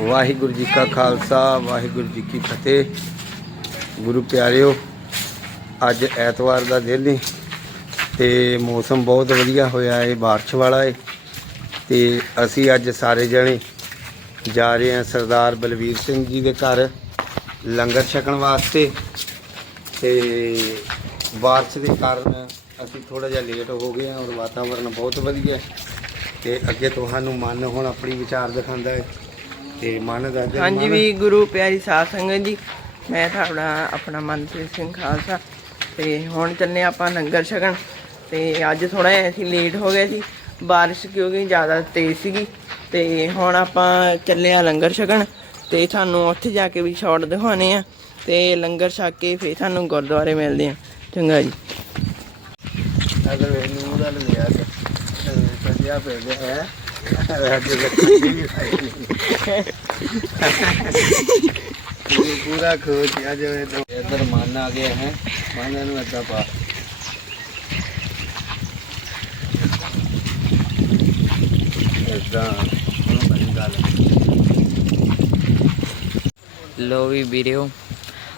ਵਾਹਿਗੁਰੂ ਜੀ ਕਾ ਖਾਲਸਾ ਵਾਹਿਗੁਰੂ ਜੀ ਕੀ ਫਤਿਹ ਗੁਰੂ ਪਿਆਰਿਓ ਅੱਜ ਐਤਵਾਰ ਦਾ ਦਿਨ ਹੈ ਤੇ ਮੌਸਮ ਬਹੁਤ ਵਧੀਆ ਹੋਇਆ ਹੈ بارش ਵਾਲਾ ਹੈ ਤੇ ਅਸੀਂ ਅੱਜ ਸਾਰੇ ਜਣੇ ਜਾ ਰਹੇ ਹਾਂ ਸਰਦਾਰ ਬਲਵੀਰ ਸਿੰਘ ਜੀ ਦੇ ਘਰ ਲੰਗਰ ਛਕਣ ਵਾਸਤੇ ਤੇ ਬਾਰਿਸ਼ ਦੇ ਕਾਰਨ ਅਸੀਂ ਥੋੜਾ ਜਿਹਾ ਲੇਟ ਹੋ ਗਏ ਹਾਂ ਔਰ ਵਾਤਾਵਰਨ ਬਹੁਤ ਵਧੀਆ ਹੈ ਤੇ ਅੱਗੇ ਤੁਹਾਨੂੰ ਮਨ ਹੁਣ ਆਪਣੀ ਵਿਚਾਰ ਦਿਖਾਉਂਦਾ ਹੈ ਤੇ ਮਨ ਦਾ ਹਾਂਜੀ ਵੀ ਗੁਰੂ ਪਿਆਰੀ ਸਾਧ ਸੰਗਤ ਜੀ ਮੈਂ ਤੁਹਾਡਾ ਆਪਣਾ ਮਨਪ੍ਰੀਤ ਸਿੰਘ ਖਾਲਸਾ ਤੇ ਹੁਣ ਚੱਲੇ ਆਪਾਂ ਲੰਗਰ ਛਕਣ ਤੇ ਅੱਜ ਥੋੜਾ ਜਿਹਾ ਅਸੀਂ ਲੇਟ ਹੋ ਗਏ ਸੀ ਬਾਰਿਸ਼ ਕਿਉਂਕਿ ਜ਼ਿਆਦਾ ਤੇਜ਼ ਸੀਗੀ ਤੇ ਹੁਣ ਆਪਾਂ ਚੱਲੇ ਆ ਲੰਗਰ ਛਕਣ ਤੇ ਤੁਹਾਨੂੰ ਉੱਥੇ ਜਾ ਕੇ ਵੀ ਸ਼ਾਟ ਦਿਖਾਉਣੇ ਆ ਤੇ ਲੰਗਰ ਛਕ ਕੇ ਫੇਰ ਤੁਹਾਨੂੰ ਗੁਰਦੁਆਰੇ ਮਿਲਦੇ ਆ ਚੰਗਾ ਜੀ ਅਗਰ ਇਹਨੂੰ ਦਾ ਲਿਆ ਤੇ ਪੰਜਾ ਪੈ ਗਿਆ ਹੈ ਅੱਜ ਲੱਗੀ ਵੀ ਖਾਈ ਇਹ ਪੂਰਾ ਖੋਜ ਆ ਜਾਵੇ ਤਾਂ ਇਧਰ ਮਨ ਆ ਗਿਆ ਹੈ ਲੋ ਵੀ ਵੀਰਿਓ,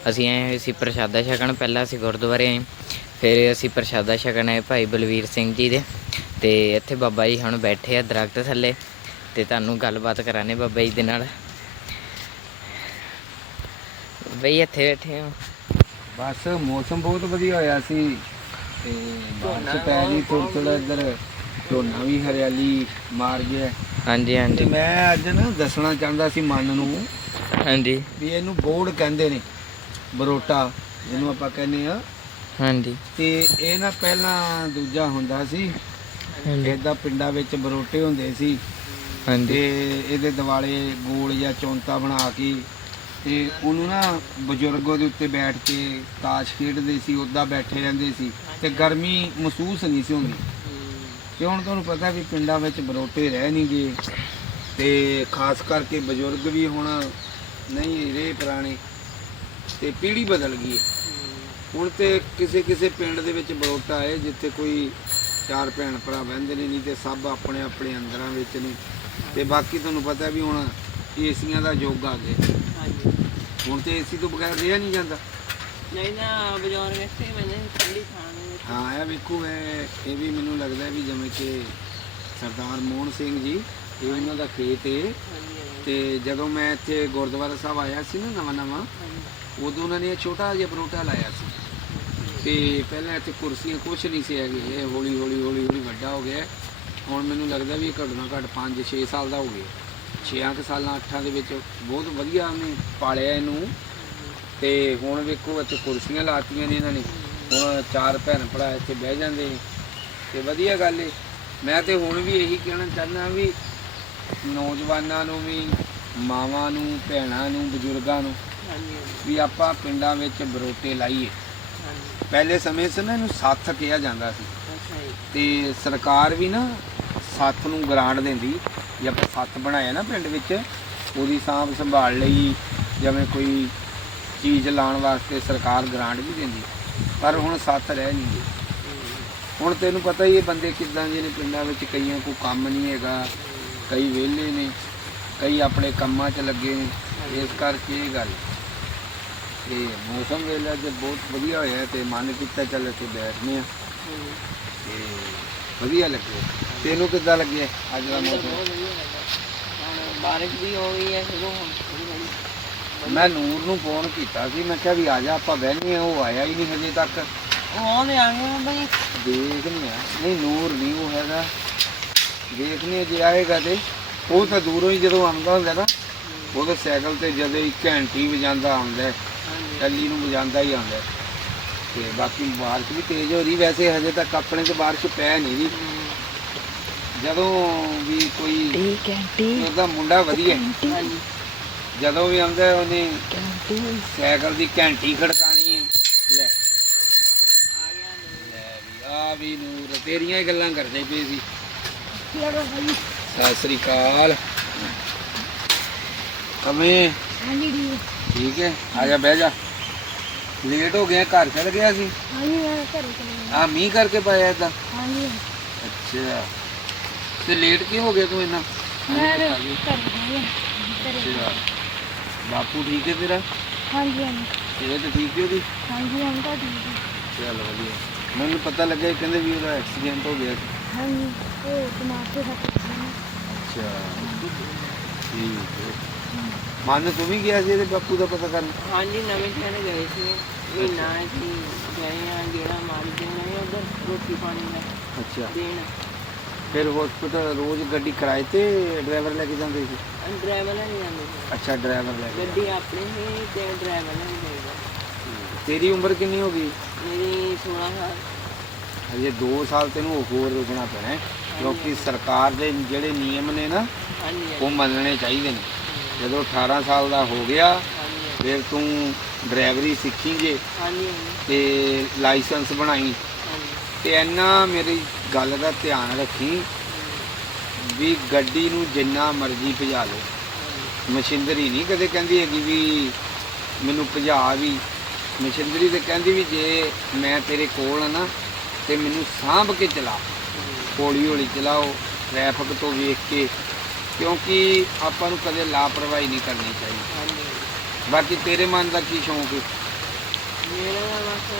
ਅਸੀਂ ਆਏ ਹੋਏ ਸੀ ਪ੍ਰਸ਼ਾਦਾ ਛਕਣ, ਪਹਿਲਾਂ ਅਸੀਂ ਗੁਰਦੁਆਰੇ ਆਏ, ਫਿਰ ਅਸੀਂ ਪ੍ਰਸ਼ਾਦਾ ਛਕਣ ਆਏ ਭਾਈ ਬਲਵੀਰ ਸਿੰਘ ਜੀ ਦੇ। ਤੇ ਇੱਥੇ ਬਾਬਾ ਜੀ ਹੁਣ ਬੈਠੇ ਆ ਦਰਖਤ ਥੱਲੇ ਤੇ ਤੁਹਾਨੂੰ ਗੱਲਬਾਤ ਕਰਾਣੇ ਬਾਬਾ ਜੀ ਦੇ ਨਾਲ। ਬਈ ਇੱਥੇ ਬੈਠੇ ਹਾਂ। ਬਸ ਮੌਸਮ ਬਹੁਤ ਵਧੀਆ ਹੋਇਆ ਸੀ ਤੇ ਬਾਰਿਸ਼ ਪੈ ਗਈ ਥੋੜਾ ਥੋੜਾ ਇੱਧਰ ਝੋਨਾ ਵੀ ਹਰਿਆਲੀ ਮਾਰ ਗਿਆ। ਹਾਂਜੀ ਤੇ ਹਾਂਜੀ ਮੈਂ ਅੱਜ ਨਾ ਦੱਸਣਾ ਚਾਹੁੰਦਾ ਸੀ ਮਨ ਨੂੰ ਹਾਂਜੀ। ਵੀ ਇਹਨੂੰ ਬੋੜ ਕਹਿੰਦੇ ਨੇ ਬਰੋਟਾ ਜਿਹਨੂੰ ਆਪਾਂ ਕਹਿੰਦੇ ਆ। ਹਾਂਜੀ। ਤੇ ਇਹ ਨਾ ਪਹਿਲਾਂ ਦੂਜਾ ਹੁੰਦਾ ਸੀ ਹਾਂਜੀ। ਇਹਦਾ ਪਿੰਡਾਂ ਵਿੱਚ ਬਰੋਟੇ ਹੁੰਦੇ ਸੀ ਤੇ ਹਾਂਜੀ ਇਹਦੇ ਦਿਵਾਲੇ ਗੋਲ ਜਾਂ ਚੌਂਤਾ ਬਣਾ ਕੇ ਤੇ ਉਹਨੂੰ ਨਾ ਬਜ਼ੁਰਗ ਉਹਦੇ ਉੱਤੇ ਬੈਠ ਕੇ ਤਾਸ਼ ਖੇਡਦੇ ਸੀ ਉੱਦਾਂ ਬੈਠੇ ਰਹਿੰਦੇ ਸੀ ਤੇ ਗਰਮੀ ਮਹਿਸੂਸ ਨਹੀਂ ਸੀ ਹੁੰਦੀ। ਤੇ ਹੁਣ ਤੁਹਾਨੂੰ ਪਤਾ ਵੀ ਪਿੰਡਾਂ ਵਿੱਚ ਬਰੋਟੇ ਰਹਿ ਨਹੀਂ ਗਏ ਤੇ ਖਾਸ ਕਰਕੇ ਬਜ਼ੁਰਗ ਵੀ ਹੁਣ ਨਹੀਂ ਰਹੇ ਪੁਰਾਣੇ ਤੇ ਪੀੜ੍ਹੀ ਬਦਲ ਗਈ ਹੈ। ਹੁਣ ਤੇ ਕਿਸੇ ਕਿਸੇ ਪਿੰਡ ਦੇ ਵਿੱਚ ਬਰੋਟਾ ਹੈ ਜਿੱਥੇ ਕੋਈ ਚਾਰ ਭੈਣ ਭਰਾ ਬਹਿੰਦੇ ਨੇ ਨਹੀਂ ਤੇ ਸਭ ਆਪਣੇ ਆਪਣੇ ਅੰਦਰਾਂ ਵਿੱਚ ਨੇ। ਤੇ ਬਾਕੀ ਤੁਹਾਨੂੰ ਪਤਾ ਵੀ ਹੁਣ ਏਸੀਆਂ ਦਾ ਯੁੱਗ ਆ ਗਿਆ। ਹੁਣ ਤੇ ਏਸੀ ਤੋਂ ਬਗੈਰ ਰਿਹਾ ਨਹੀਂ ਜਾਂਦਾ। ਨਹੀਂ ਨਾ ਬਜ਼ਾਰ ਵੇਖੇ ਮੈਨੇ ਠੰਡੀ ਥਾਂ ਹਾਂ ਇਹ ਵੇਖੋ ਇਹ ਇਹ ਵੀ ਮੈਨੂੰ ਲੱਗਦਾ ਵੀ ਜਿਵੇਂ ਕਿ ਸਰਦਾਰ ਮੋਹਨ ਸਿੰਘ ਜੀ ਇਹ ਉਹਨਾਂ ਦਾ ਖੇਤ ਹੈ ਤੇ ਜਦੋਂ ਮੈਂ ਇੱਥੇ ਗੁਰਦੁਆਰਾ ਸਾਹਿਬ ਆਇਆ ਸੀ ਨਾ ਨਵਾਂ ਨਵਾਂ ਉਦੋਂ ਉਹਨਾਂ ਨੇ ਇਹ ਛੋਟਾ ਜਿਹਾ ਪਰੋਟਾ ਲਾਇਆ ਸੀ। ਤੇ ਪਹਿਲਾਂ ਇੱਥੇ ਕੁਰਸੀਆਂ ਕੁਛ ਨਹੀਂ ਸੀ ਹੈਗੇ। ਇਹ ਹੌਲੀ ਹੌਲੀ ਹੌਲੀ ਹੌਲੀ ਵੱਡਾ ਹੋ ਗਿਆ। ਹੁਣ ਮੈਨੂੰ ਲੱਗਦਾ ਵੀ ਇਹ ਘੱਟੋ ਘੱਟ 5 6 ਸਾਲ ਦਾ ਹੋ ਗਿਆ। 6 ਕੁ ਸਾਲਾਂ 8 ਦੇ ਵਿੱਚ ਬਹੁਤ ਵਧੀਆ ਉਹਨੇ ਪਾਲਿਆ ਇਹਨੂੰ। ਤੇ ਹੁਣ ਵੇਖੋ ਇੱਥੇ ਕੁਰਸੀਆਂ ਲਾਤੀਆਂ ਨੇ ਇਹਨਾਂ ਨੇ। ਹੁਣ ਚਾਰ ਭੈਣ ਭਰਾ ਇੱਥੇ ਬਹਿ ਜਾਂਦੇ ਤੇ ਵਧੀਆ ਗੱਲ ਏ। ਮੈਂ ਤੇ ਹੁਣ ਵੀ ਇਹੀ ਕਹਿਣਾ ਚਾਹੁੰਦਾ ਵੀ ਨੌਜਵਾਨਾਂ ਨੂੰ ਵੀ ਮਾਵਾਂ ਨੂੰ ਭੈਣਾਂ ਨੂੰ ਬਜ਼ੁਰਗਾਂ ਨੂੰ ਵੀ ਆਪਾਂ ਪਿੰਡਾਂ ਵਿੱਚ ਬਰੋਟੇ ਲਾਈਏ। ਪਹਿਲੇ ਸਮੇਂ 'ਚ ਨਾ ਇਹਨੂੰ ਸੱਥ ਕਿਹਾ ਜਾਂਦਾ ਸੀ। ਤੇ ਸਰਕਾਰ ਵੀ ਨਾ ਸੱਥ ਨੂੰ ਗ੍ਰਾਂਟ ਦਿੰਦੀ ਜੇ ਆਪਾਂ ਸੱਥ ਬਣਾਇਆ ਨਾ ਪਿੰਡ ਵਿੱਚ ਉਹਦੀ ਸਾਂਭ ਸੰਭਾਲ ਲਈ ਜਿਵੇਂ ਕੋਈ ਚੀਜ਼ ਲਾਉਣ ਵਾਸਤੇ ਸਰਕਾਰ ਗ੍ਰਾਂਟ ਵੀ ਦਿੰਦੀ। ਪਰ ਹੁਣ ਸੱਥ ਰਹਿ ਨਹੀਂ ਗਏ ਹੁਣ ਤੈਨੂੰ ਪਤਾ ਹੀ ਇਹ ਬੰਦੇ ਕਿੱਦਾਂ ਦੇ ਨੇ ਪਿੰਡਾਂ ਵਿੱਚ ਕਈਆਂ ਕੋ ਕੰਮ ਨਹੀਂ ਹੈਗਾ ਕਈ ਵਿਹਲੇ ਨੇ ਕਈ ਆਪਣੇ ਕੰਮਾਂ 'ਚ ਲੱਗੇ ਨੇ। ਇਸ ਕਰਕੇ ਇਹ ਗੱਲ। ਤੇ ਮੌਸਮ ਵੇਲੇ ਅੱਜ ਬਹੁਤ ਵਧੀਆ ਹੋਇਆ ਤੇ ਮਨ ਕੀਤਾ ਚੱਲ ਇੱਥੇ ਬੈਠਨੇ ਆ ਤੇ ਵਧੀਆ ਲੱਗਿਆ ਤੈਨੂੰ ਕਿੱਦਾਂ ਲੱਗਿਆ ਅੱਜ ਦਾ ਮੌਸਮ? ਬਾਰਿਸ਼ ਵੀ ਹੋ ਗਈ ਹੈ ਸ਼ੁਰੂ ਹੁਣ ਥੋੜ੍ਹੀ ਥੋੜ੍ਹੀ। ਮੈਂ ਨੂਰ ਨੂੰ ਫੋਨ ਕੀਤਾ ਸੀ ਮੈਂ ਕਿਹਾ ਵੀ ਆ ਜਾ ਆਪਾਂ ਬਹਿਨੇ ਆ ਉਹ ਆਇਆ ਹੀ ਨਹੀਂ ਹਜੇ ਤੱਕ। ਉਹ ਨੇ ਆ ਗਏ ਬਈ। ਦੇਖਨੇ ਆ ਨਹੀਂ ਨੂਰ ਨਹੀਂ ਉਹ ਹੈਗਾ। ਦੇਖਨੇ ਜੇ ਆਏਗਾ ਤੇ। ਉਹ ਤਾਂ ਦੂਰੋਂ ਹੀ ਜਦੋਂ ਆਉਂਦਾ ਹੁੰਦਾ ਨਾ ਉਹਦੇ ਸਾਈਕਲ ਤੇ ਜਦੋਂ ਹੀ ਘੰਟੀ ਵਜਾਉਂਦਾ ਆਉਂਦਾ ਟੱਲੀ ਨੂੰ ਵਜਾਉਂਦਾ ਹੀ ਆਉਂਦਾ। ਤੇ ਬਾਕੀ ਬਾਰਿਸ਼ ਵੀ ਤੇਜ਼ ਹੋ ਰਹੀ ਵੈਸੇ ਹਜੇ ਤੱਕ ਆਪਣੇ ਤੇ ਬਾਰਿਸ਼ ਪੈ ਨਹੀਂ ਰਹੀ। ਜਦੋਂ ਵੀ ਕੋਈ ਠੀਕ ਹੈ ਠੀਕ ਉਹਦਾ ਮੁੰਡਾ ਵਧੀਆ। ਹੈ। ਜਦੋਂ ਵੀ ਆਉਂਦਾ ਉਹਨੇ ਸਾਈਕਲ ਦੀ ਘੰਟੀ ਖੜਕਾਣੀ ਹੈ। ਲੈ। ਲੈ ਵੀ ਆ ਵੀ ਨੂਰ ਤੇਰੀਆਂ ਹੀ ਗੱਲਾਂ ਕਰਦੇ ਪਏ ਸੀ। ਸਤਿ ਸ੍ਰੀ ਅਕਾਲ। ਕਮੇ ਠੀਕ ਹੈ ਆ ਜਾ ਬਹਿ ਜਾ। ਲੇਟ ਹੋ ਗਿਆ ਘਰ ਚਲ ਗਿਆ ਸੀ ਆ ਮੀਂਹ ਕਰਕੇ ਪਾਇਆ ਏਦਾਂ ਅੱਛਾ। ਤੇ ਲੇਟ ਕਿਉਂ ਹੋ ਗਿਆ ਤੂੰ ਇੰਨਾ? ਘਰੇ ਅੱਛਾ। ਬਾਪੂ ਠੀਕ ਹੈ ਤੇਰਾ? ਹਾਂਜੀ ਹਾਂਜੀ। ਸਿਹਤ ਠੀਕ ਹੈ ਉਹਦੀ? ਹਾਂਜੀ ਹੁਣ ਤਾਂ ਠੀਕ। ਹੈ ਚੱਲ ਵਧੀਆ। ਮੈਨੂੰ ਪਤਾ ਲੱਗਿਆ ਕਹਿੰਦੇ ਵੀ ਉਹਦਾ ਐਕਸੀਡੈਂਟ ਹੋ ਗਿਆ ਸੀ। ਹਾਂਜੀ ਉਹ ਦਿਮਾਗ ਤੇ ਸੱਟ ਲੱਗੀ। ਅੱਛਾ। ਠੀਕ ਹੈ। ਮਨ ਤੂੰ ਵੀ ਗਿਆ ਸੀ ਇਹਦੇ ਬਾਪੂ ਦਾ ਪਤਾ ਕਰਨ ਹਾਂਜੀ ਨਵੇਂ ਸ਼ਹਿਰ ਗਏ ਸੀ। ਮਹੀਨਾ ਅਸੀਂ ਗਏ ਆ ਗੇੜਾ ਮਾਰ ਕੇ ਆਏ ਉਧਰ ਰੋਟੀ ਪਾਣੀ ਦਾ ਅੱਛਾ। ਦੇਣ। ਫਿਰ ਹਸਪੀਟਲ ਰੋਜ਼ ਗੱਡੀ ਕਿਰਾਏ ਤੇ ਡਰਾਈਵਰ ਲੈ ਕੇ ਜਾਂਦੇ ਸੀ? ਡਰਾਈਵਰ ਨਹੀਂ ਜਾਂਦੇ ਸੀ। ਅੱਛਾ ਡਰਾਈਵਰ ਲੈ ਕੇ ਗੱਡੀ ਆਪਣੀ ਸੀ ਤੇ ਡਰਾਈਵਰ ਨਹੀਂ ਜਾਈਦਾ ਤੇਰੀ ਉਮਰ ਕਿੰਨੀ ਹੋ ਗਈ? ਮੇਰੀ 16 ਸਾਲ। ਹਜੇ 2 ਸਾਲ ਤੈਨੂੰ ਹੋਰ ਰੁਕਣਾ ਪੈਣਾ ਕਿਉਂਕਿ ਸਰਕਾਰ ਦੇ ਜਿਹੜੇ ਨਿਯਮ ਨੇ ਨਾ ਉਹ ਮੰਨਣੇ ਚਾਹੀਦੇ ਨੇ। ਜਦੋਂ 18 ਸਾਲ ਦਾ ਹੋ ਗਿਆ ਫਿਰ ਤੂੰ ਡਰਾਈਵਰੀ ਸਿੱਖੀਂਗੇ ਹਾਂਜੀ ਤੇ ਲਾਇਸੈਂਸ ਬਣਾਈ। ਤੇ ਇੰਨਾ ਮੇਰੀ ਗੱਲ ਦਾ ਧਿਆਨ ਰੱਖੀ ਵੀ ਗੱਡੀ ਨੂੰ ਜਿੰਨਾ ਮਰਜ਼ੀ ਭਜਾ ਲਓ। ਮਸ਼ੀਨਰੀ ਨਹੀਂ ਕਦੇ ਕਹਿੰਦੀ ਹੈਗੀ ਵੀ ਮੈਨੂੰ ਭਜਾ ਵੀ। ਮਸ਼ੀਨਰੀ ਤੇ ਕਹਿੰਦੀ ਵੀ ਜੇ ਮੈਂ ਤੇਰੇ ਕੋਲ ਆ ਨਾ ਤੇ ਮੈਨੂੰ ਸਾਂਭ ਕੇ ਚਲਾ। ਹੌਲੀ ਹੌਲੀ ਚਲਾਓ ਟ੍ਰੈਫਿਕ ਤੋਂ ਵੇਖ ਕੇ ਕਿਉਂਕਿ ਆਪਾਂ ਨੂੰ ਕਦੇ ਲਾਪਰਵਾਹੀ ਨਹੀਂ ਕਰਨੀ ਚਾਹੀਦੀ। ਹਾਂਜੀ। ਬਾਕੀ ਤੇਰੇ ਮਨ ਦਾ ਕੀ ਸ਼ੌਂਕ ਹੈ ਮੇਰਾ ਤਾਂ ਬਸ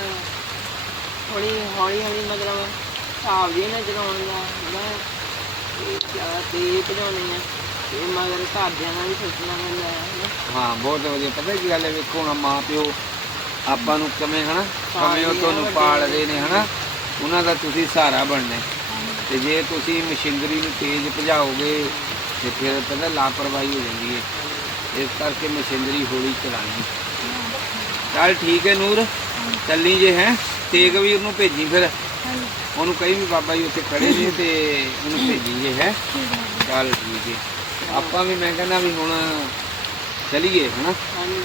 ਹੌਲੀ ਹੌਲੀ ਹੌਲੀ ਮਤਲਬ ਹਿਸਾਬ ਜੇ ਨਾ ਚਲਾਉਣ ਦਾ ਮੈਂ ਜ਼ਿਆਦਾ ਤੇਜ਼ ਭਜਾਉਣੀ ਆ ਤੇ ਮਗਰ ਘਰਦਿਆਂ ਨਾਲ ਵੀ ਸੋਚਣਾ ਪੈਂਦਾ ਹੈ ਨਾ ਹਾਂ ਬਹੁਤ ਵਧੀਆ। ਪਤਾ ਕੀ ਗੱਲ ਹੈ ਵੇਖੋ ਹੁਣ ਮਾਂ ਪਿਓ ਆਪਾਂ ਨੂੰ ਕਿਵੇਂ ਹਨਾ? ਕਿਵੇਂ ਉਹ ਤੁਹਾਨੂੰ ਪਾਲਦੇ ਨੇ ਹਨਾ? ਉਹਨਾਂ ਦਾ ਤੁਸੀਂ ਸਹਾਰਾ ਬਣਨਾ ਹੈ। ਤੇ ਜੇ ਤੁਸੀਂ ਮਸ਼ੀਨਰੀ ਨੂੰ ਤੇਜ਼ ਭਜਾਓਗੇ ਤੇ ਫਿਰ ਪਹਿਲਾਂ ਲਾਪਰਵਾਹੀ ਹੋ ਜਾਂਦੀ ਹੈ। ਇਸ ਕਰਕੇ ਮਸ਼ੀਨਰੀ ਹੌਲੀ ਚਲਾਣੀ ਚੱਲ ਠੀਕ ਹੈ ਨੂਰ, ਚੱਲੀ ਜੇ ਹੈ, ਤੇਗ ਵੀ ਉਹਨੂੰ ਭੇਜੀ ਫਿਰ। ਉਹਨੂੰ ਕਹੀ ਵੀ ਬਾਬਾ ਜੀ ਉੱਥੇ ਖੜੇ ਨੇ ਤੇ ਉਹਨੂੰ ਭੇਜੀ ਜੇ ਹੈ। ਚੱਲ ਠੀਕ ਹੈ। ਆਪਾਂ ਵੀ ਮੈਂ ਕਹਿੰਦਾ ਵੀ ਹੁਣ ਚਲੀਏ, ਹਨਾ? ਹਾਂਜੀ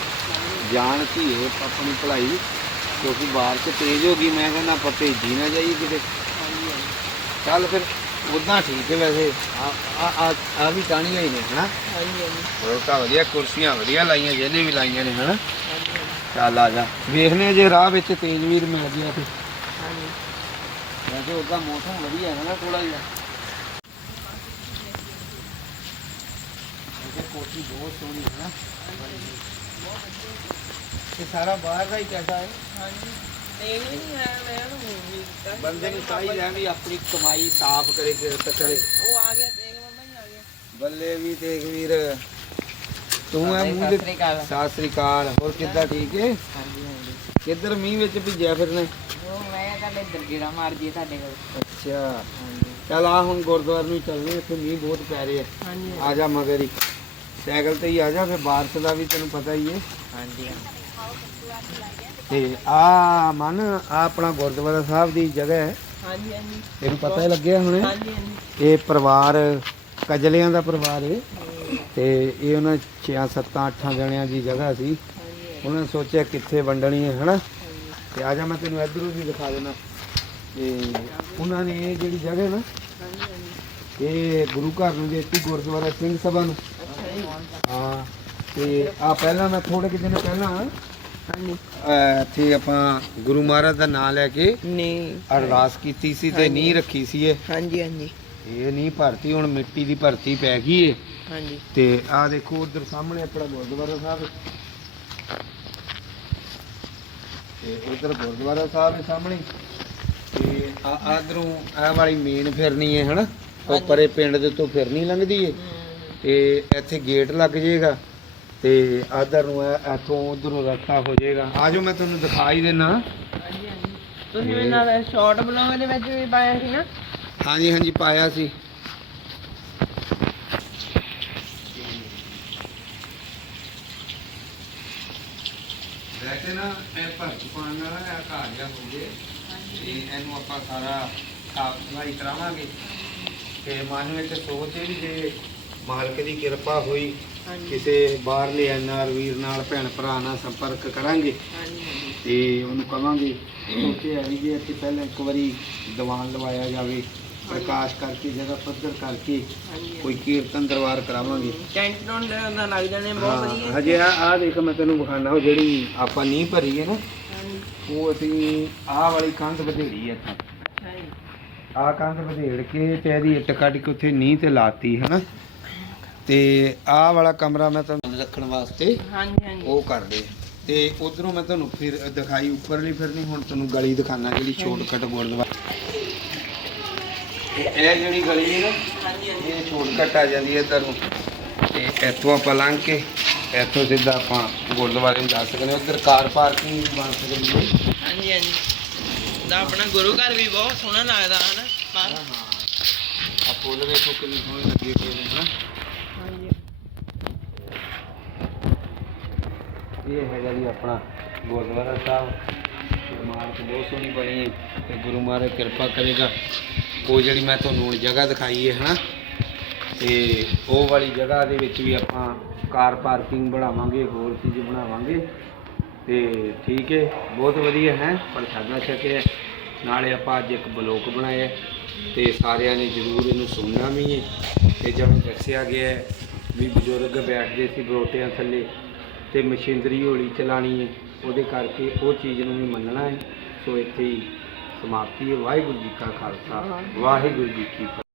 ਜਾਣ ਧੀਏ ਹੈ ਆਪਣੀ ਭਲਾਈ, ਕਿਉਂਕਿ ਬਾਹਰ ਬਾਰਿਸ਼ ਤੇਜ਼ ਹੋ ਗਈ, ਮੈਂ ਕਹਿੰਦਾ ਆਪਾਂ ਭੇਜੀ ਨਾ ਜਾਈਏ ਕਿਤੇ। ਚੱਲ ਫਿਰ। ਉਦਾਂ ਠੀਕ ਹੈ ਵੈਸੇ। ਆ ਆ ਆ- ਵੀ ਟਾਣੀਆਂ ਹੀ ਨੇ ਹਨਾ? ਹਾਂਜੀ ਹਾਂਜੀ। ਤਾਂ ਵਧੀਆ ਕੁਰਸੀਆਂ ਵਧੀਆ ਲਾਈਆਂ ਜਿਹਨੇ ਵੀ ਲਾਈਆਂ ਨੇ ਹਨਾ? ਚੱਲ ਆ ਜਾ। ਵੇਖਨੇ ਜੇ ਰਾਹ ਵਿੱਚ ਤੇਜ਼ ਵੀਰ ਮਿਲ ਗਿਆ ਤੇ। ਹਾਂਜੀ। ਵੈਸੇ ਉਹਦਾ ਮੌਸਮ ਵਧੀਆ ਹੈ ਨਾ ਥੋੜਾ ਜਿਹਾ। ਇਹ ਕੋਠੀ ਬਹੁਤ ਸੋਹਣੀ ਹੈ ਨਾ। ਇਹ ਸਾਰਾ ਬਾਹਰ ਦਾ ਹੀ ਪੈਸਾ ਹੈ। ਹਾਂਜੀ। ਦੇਖ ਵੀ ਨਹੀਂ ਆਇਆ ਮੈਂ ਉਹਨੂੰ ਵੀ ਕੀਤਾ। ਬੰਦੇ ਨੂੰ ਚਾਹੀਦਾ ਵੀ ਆਪਣੀ ਕਮਾਈ ਸਾਫ਼ ਕਰੇ, ਕਿਰਤ ਕਰੇ। ਉਹ ਆ ਗਿਆ ਤੇਗ ਮੰਮਾ ਹੀ ਆ ਗਿਆ ਬੱਲੇ ਵੀ ਦੇਖ ਵੀਰ। ਤੂੰ ਆ ਮੂੰਹ ਸਤਿ ਦੇ ਸ੍ਰੀ ਅਕਾਲ ਸਤਿ ਸ੍ਰੀ ਅਕਾਲ। ਹੋਰ ਕਿੱਦਾਂ ਠੀਕ ਹੈ ਹਾਂਜੀ ਹਾਂਜੀ ਕਿੱਧਰ ਮੀਂਹ ਵਿੱਚ ਭਿੱਜਿਆ ਫਿਰਨੇ? ਉਹ ਮੈਂ ਕਹਿੰਦਾ ਇੱਧਰ ਗੇੜਾ ਮਾਰ ਦਈਏ ਤੁਹਾਡੇ ਕੋਲ ਅੱਛਾ। ਹਾਂਜੀ ਚੱਲ ਆ ਹੁਣ ਗੁਰਦੁਆਰੇ ਨੂੰ ਚੱਲਨੇ ਇੱਥੇ ਮੀਂਹ ਬਹੁਤ ਪੈ ਰਿਹਾ। ਹਾਂਜੀ ਆ ਜਾ ਮਗਰ ਹੀ। ਸਾਈਕਲ ਤੇ ਹੀ ਆ ਜਾ ਫਿਰ ਬਾਰਿਸ਼ ਦਾ ਵੀ ਤੈਨੂੰ ਪਤਾ ਹੀ ਹੈ। ਹਾਂਜੀ ਤੇ ਆ ਮਨ ਆ ਆਪਣਾ ਗੁਰਦੁਆਰਾ ਸਾਹਿਬ ਦੀ ਜਗ੍ਹਾ ਹੈ। ਹਾਂਜੀ ਹਾਂਜੀ। ਤੈਨੂੰ ਪਤਾ ਹੀ ਲੱਗਿਆ ਹੁਣੇ ਹਾਂਜੀ ਹਾਂਜੀ। ਇਹ ਪਰਿਵਾਰ ਕਜਲਿਆਂ ਦਾ ਪਰਿਵਾਰ ਹੈ। ਤੇ ਇਹ ਉਹਨਾਂ 6 7 8 ਜਣਿਆਂ ਦੀ ਜਗ੍ਹਾ ਸੀ। ਉਹਨਾਂ ਨੇ ਸੋਚਿਆ ਕਿੱਥੇ ਵੰਡਣੀ ਹੈ ਹਨਾ? ਤੇ ਆ ਜਾ ਮੈਂ ਤੈਨੂੰ ਇਧਰੋਂ ਵੀ ਦਿਖਾ ਦੇਣਾ ਤੇ ਉਹਨਾਂ ਨੇ ਇਹ ਜਿਹੜੀ ਜਗ੍ਹਾ ਨਾ ਇਹ ਗੁਰੂ ਘਰ ਨੂੰ ਦਿੱਤੀ ਗੁਰਦੁਆਰਾ ਸਿੰਘ ਸਭਾ ਨੂੰ। ਹਾਂ ਤੇ ਆ ਪਹਿਲਾਂ ਮੈਂ ਥੋੜੇ ਕਿ ਦਿਨ ਪਹਿਲਾਂ ਹਾਂਜੀ। ਅਹ, ਇੱਥੇ ਆਪਾਂ ਗੁਰੂ ਮਹਾਰਾਜ ਦਾ ਨਾਮ ਲੈ ਕੇ ਨਹੀਂ। ਅਰਦਾਸ ਕੀਤੀ ਸੀ ਤੇ ਨੀਂਹ ਰੱਖੀ ਸੀ ਇਹ। ਹਾਂਜੀ ਹਾਂਜੀ। ਇਹ ਨਹੀਂ ਭਰਤੀ ਹੁਣ ਮਿੱਟੀ ਦੀ ਭਰਤੀ ਪੈ ਗਈ ਏ। ਹਾਂਜੀ। ਤੇ ਆ ਦੇਖੋ ਉਧਰ ਸਾਹਮਣੇ ਆਪਣਾ ਗੁਰਦੁਆਰਾ ਸਾਹਿਬ। ਤੇ ਉਧਰ ਗੁਰਦੁਆਰਾ ਸਾਹਿਬ ਦੇ ਸਾਹਮਣੇ। ਤੇ ਆ ਆਦਰੋਂ ਆ ਵਾਲੀ ਮੇਨ ਫਿਰਨੀ ਹੈ ਹਨਾ? ਉਹ ਪਰੇ ਪਿੰਡ ਦੇ ਤੋਂ ਫਿਰਨੀ ਲੰਘਦੀ ਏ। ਤੇ ਇੱਥੇ ਗੇਟ ਲੱਗ ਜਾਏਗਾ ਤੇ ਆਦਰ ਨੂੰ ਇਹ ਇੱਥੋਂ ਉਧਰੋਂ ਰਸਤਾ ਹੋ ਜਾਏਗਾ। ਆਜੋ ਮੈਂ ਤੁਹਾਨੂੰ ਦਿਖਾ ਹੀ ਦੇਣਾ ਹਾਂਜੀ ਹਾਂਜੀ। ਤੁਸੀਂ ਮੇਰੇ ਨਾਲ ਸ਼ਾਰਟ ਬਲੌਗ ਦੇ ਵਿੱਚ ਵੀ ਪਾਇਆ ਸੀ ਨਾ? ਹਾਂਜੀ ਹਾਂਜੀ ਪਾਇਆ ਸੀ। ਵੈਸੇ ਨਾ ਇਹ ਭਰਤ ਪਾਣ ਇਹ ਘਰ ਜਿਹਾ ਹੋ ਜੇ। ਤੇ ਇਹਨੂੰ ਆਪਾਂ ਸਾਰਾ ਸਾਫ਼ ਸਫ਼ਾਈ ਕਰਾਵਾਂਗੇ। ਤੇ ਮਨ ਵਿੱਚ ਸੋਚ ਵੀ ਜੇ ਮਾਲਕ ਦੀ ਕਿਰਪਾ ਹੋਈ ਕਿਸੇ ਬਾਹਰਲੇ ਐਨਆਰ ਵੀਰ ਨਾਲ ਭੈਣ ਭਰਾ ਨਾਲ ਸੰਪਰਕ ਕਰਾਂਗੇ। ਤੇ ਉਹਨੂੰ ਕਵਾਂਗੇ ਸੋਚਿਆ ਵੀ ਜੇ ਇੱਥੇ ਪਹਿਲਾਂ ਇੱਕ ਵਾਰੀ ਦੀਵਾਨ ਲਵਾਇਆ ਜਾਵੇ ਪ੍ਰਕਾਸ਼ ਕਰਕੇ ਜਗ੍ਹਾ ਪੱਧਰ ਕਰਕੇ ਕੋਈ ਕੀਰਤਨ ਦਰਬਾਰ ਕਰਾਵਾਂਗੇ। ਟੈਂਟ ਟੋਨ ਦਾ ਲੱਗ ਜਾਣੇ ਬਹੁਤ ਵਧੀਆ। ਹਜੇ ਆ ਆ ਦੇਖ ਮੈਂ ਤੈਨੂੰ ਵਿਖਾਣਾ ਉਹ ਜਿਹੜੀ ਆਪਾਂ ਨਹੀਂ ਭਰੀ ਹੈ ਨਾ ਉਹ ਅਸੀਂ ਆਹ ਵਾਲੀ ਕੰਧ ਵਧੇੜੀ ਹੈ ਇੱਥੇ। ਆਹ ਕੰਧ ਵਧੇੜ ਕੇ ਤੇ ਇਹਦੀ ਇੱਟ ਕੱਢ ਕੇ ਉੱਥੇ ਨੀਂਹ ਤੇ ਲਾਤੀ ਹੈ ਨਾ ਤੇ ਆਹ ਵਾਲਾ ਕਮਰਾ ਮੈਂ ਤੁਹਾਨੂੰ ਰੱਖਣ ਵਾਸਤੇ ਹਾਂਜੀ ਹਾਂਜੀ। ਉਹ ਕਰਦੇ ਤੇ ਉਧਰੋਂ ਮੈਂ ਤੁਹਾਨੂੰ ਫਿਰ ਦਿਖਾਈ ਉੱਪਰਲੀ ਫਿਰਨੀ ਹੁਣ ਤੁਹਾਨੂੰ ਗਲੀ ਦਿਖਾਣਾ ਜਿਹੜੀ ਸ਼ਾਰਟਕਟ ਗੁਰਦੁਆਰਾ। ਇਹ ਇਹ ਜਿਹੜੀ ਗਲੀ ਹੈ ਨਾ ਇਹ ਸ਼ਾਰਟਕਟ ਆ ਜਾਂਦੀ ਹੈ ਇੱਧਰ। ਨੂੰ ਤੇ ਇੱਥੋਂ ਆਪਾਂ ਲੰਘ ਕੇ ਇੱਥੋਂ ਸਿੱਧਾ ਆਪਾਂ ਗੁਰਦੁਆਰੇ ਨੂੰ ਜਾ ਸਕਦੇ ਹਾਂ। ਉੱਧਰ ਕਾਰ ਪਾਰਕਿੰਗ ਵੀ ਬਣ ਸਕਦੀ ਹੈ। ਹਾਂਜੀ ਹਾਂਜੀ। ਦਾ ਆਪਣਾ ਗੁਰੂ ਘਰ ਵੀ ਬਹੁਤ ਸੋਹਣਾ ਲੱਗਦਾ ਹਨਾ? ਬਾਹਰ ਆ ਫੁੱਲ ਵੇਖੋ ਕਿੰਨੇ ਸੋਹਣੇ ਲੱਗੇ ਹੋਏ ਨੇ ਹਨਾ? ਇਹ ਹੈਗਾ ਜੀ ਆਪਣਾ ਗੁਰਦੁਆਰਾ ਸਾਹਿਬ। ਇਮਾਰਤ ਬਹੁਤ ਸੋਹਣੀ ਬਣੀ ਹੈ ਤੇ ਗੁਰੂ ਮਹਾਰਾਜ ਕਿਰਪਾ ਕਰੇਗਾ। ਉਹ ਜਿਹੜੀ ਮੈਂ ਤੁਹਾਨੂੰ ਹੁਣ ਜਗ੍ਹਾ ਦਿਖਾਈ ਹੈ, ਹਨਾ? ਤੇ ਉਹ ਵਾਲੀ ਜਗ੍ਹਾ ਦੇ ਵਿੱਚ ਵੀ ਆਪਾਂ ਕਾਰ ਪਾਰਕਿੰਗ ਬਣਾਵਾਂਗੇ, ਹੋਰ ਚੀਜ਼ ਬਣਾਵਾਂਗੇ। ਤੇ ਠੀਕ ਹੈ, ਬਹੁਤ ਵਧੀਆ ਹੈ ਪ੍ਰਸ਼ਾਦਾ ਛਕਿਆ ਨਾਲੇ ਆਪਾਂ ਅੱਜ ਇੱਕ ਬਲੋਕ ਬਣਾਇਆ ਤੇ ਸਾਰਿਆਂ ਨੇ ਜ਼ਰੂਰ ਇਹਨੂੰ ਸੁਣਨਾ ਵੀ ਹੈ। ਤੇ ਜਿਵੇਂ ਦੱਸਿਆ ਗਿਆ ਵੀ ਬਜ਼ੁਰਗ ਬੈਠਦੇ ਸੀ ਬਰੋਟਿਆਂ ਥੱਲੇ ਤੇ ਮਸ਼ੀਨਰੀ ਹੌਲੀ ਚਲਾਣੀ ਹੈ ਉਹਦੇ ਕਰਕੇ ਉਹ ਚੀਜ਼ ਨੂੰ ਵੀ ਮੰਨਣਾ ਹੈ। ਸੋ ਇੱਥੇ ਹੀ ਸਮਾਪਤੀ ਹੈ। ਵਾਹਿਗੁਰੂ ਜੀ ਕਾ ਖਾਲਸਾ ਵਾਹਿਗੁਰੂ ਜੀ ਕੀ ਫਤਿਹ।